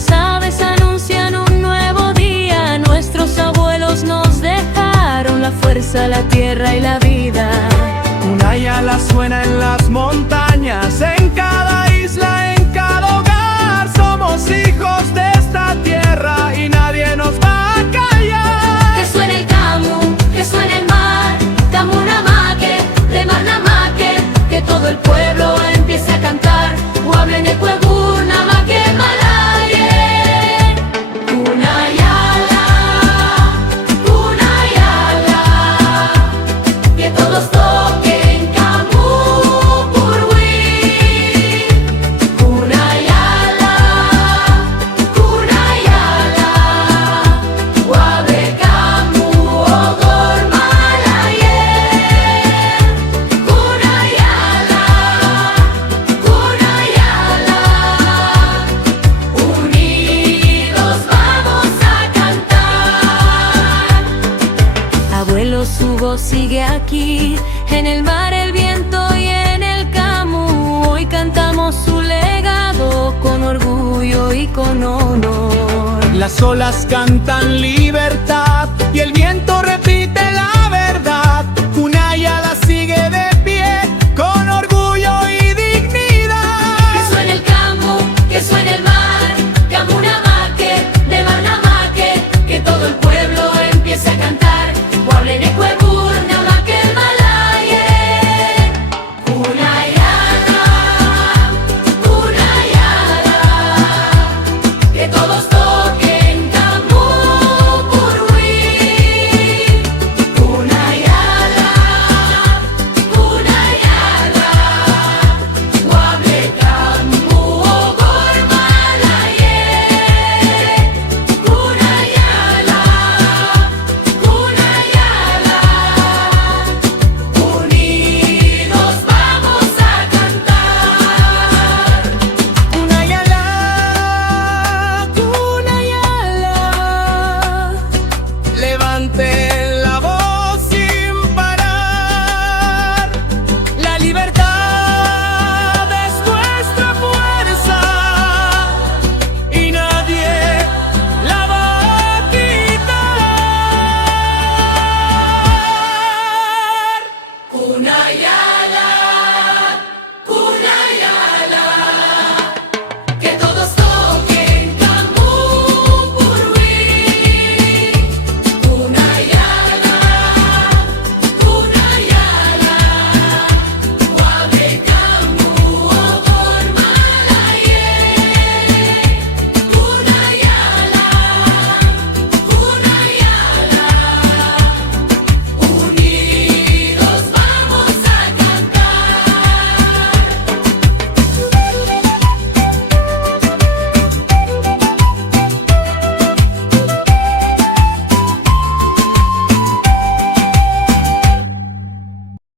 Las aves anuncian un nuevo día. Nuestros abuelos nos dejaron la fuerza, la tierra y la vida. Una yala suena en las montañas, en cada isla, en cada hogar. Somos hijos de esta tierra y nadie nos va a callar. Que suene el camu, que suene el mar, camu namaque, de mar namaque. Que todo el pueblo empiece a cantar. Hablen de Puebur, namaque, malaye. Una yala, que todos toquen camu purwi. Una yala, guabe camu ogor malaye. Una yala, unidos vamos a cantar. Abuelo, su voz sigue aquí, en el mar, el viento y en el camu. Hoy cantamos su legado con orgullo y con honor. Las olas cantan libertad y el viento